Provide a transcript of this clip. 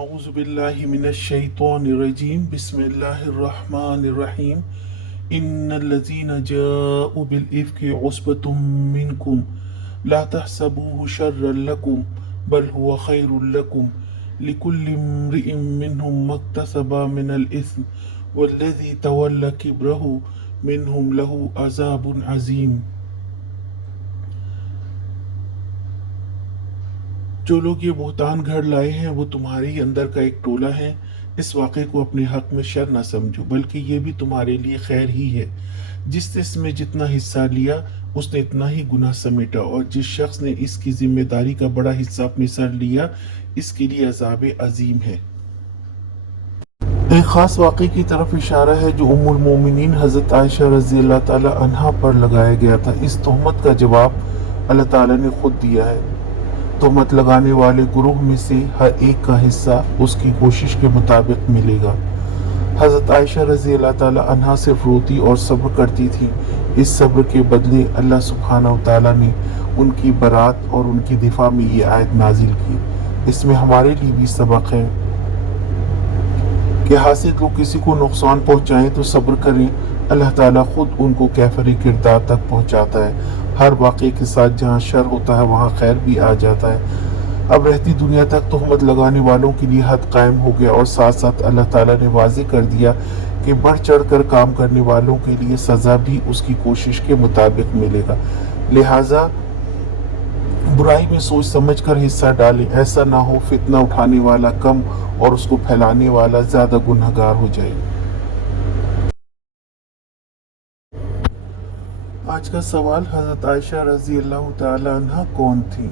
اعوذ باللہ من الشیطان الرجیم بسم اللہ الرحمن الرحیم ان الذین جاءوا بالافک عصبۃ منکم لا تحسبوه شرا لکم بل هو خیر لکم لکل امرئ منهم ما اکتسب من الاثم والذی تولى کبرہ منهم له عذاب عظیم۔ جو لوگ یہ بہتان گھڑ لائے ہیں وہ تمہاری اندر کا ایک ٹولہ ہے۔ اس واقعے کو اپنے حق میں شر نہ سمجھو، بلکہ یہ بھی تمہارے لیے خیر ہی ہے۔ جس نے اس میں جتنا حصہ لیا اس نے اتنا ہی گناہ سمیٹا، اور جس شخص نے اس کی ذمہ داری کا بڑا حصہ اپنے سر لیا اس کے لیے عذاب عظیم ہے۔ ایک خاص واقعے کی طرف اشارہ ہے جو ام المومنین حضرت عائشہ رضی اللہ تعالی عنہا پر لگایا گیا تھا۔ اس تہمت کا جواب اللہ تعالی نے خود دیا ہے۔ تہمت لگانے والے گروہ میں سے ہر ایک کا حصہ اس کی کوشش کے مطابق ملے گا۔ حضرت عائشہ رضی اللہ تعالی عنہا صرف روتی اور صبر کرتی تھی۔ اس صبر کے بدلے اللہ سبحانہ وتعالی نے ان کی برات اور ان کی دفاع میں یہ آیت نازل کی۔ اس میں ہمارے لیے بھی سبق ہے کہ حاسد لوگ کسی کو نقصان پہنچائیں تو صبر کریں، اللہ تعالیٰ خود ان کو کیفر کردار تک پہنچاتا ہے۔ ہر واقعے کے ساتھ جہاں شر ہوتا ہے وہاں خیر بھی آ جاتا ہے۔ اب رہتی دنیا تک تہمت لگانے والوں کے لیے حد قائم ہو گیا، اور ساتھ ساتھ اللہ تعالیٰ نے واضح کر دیا کہ بڑھ چڑھ کر کام کرنے والوں کے لیے سزا بھی اس کی کوشش کے مطابق ملے گا۔ لہٰذا برائی میں سوچ سمجھ کر حصہ ڈالیں، ایسا نہ ہو فتنہ اٹھانے والا کم اور اس کو پھیلانے والا زیادہ گنہگار ہو جائے۔ آج کا سوال، حضرت عائشہ رضی اللہ تعالی عنہا کون تھیں؟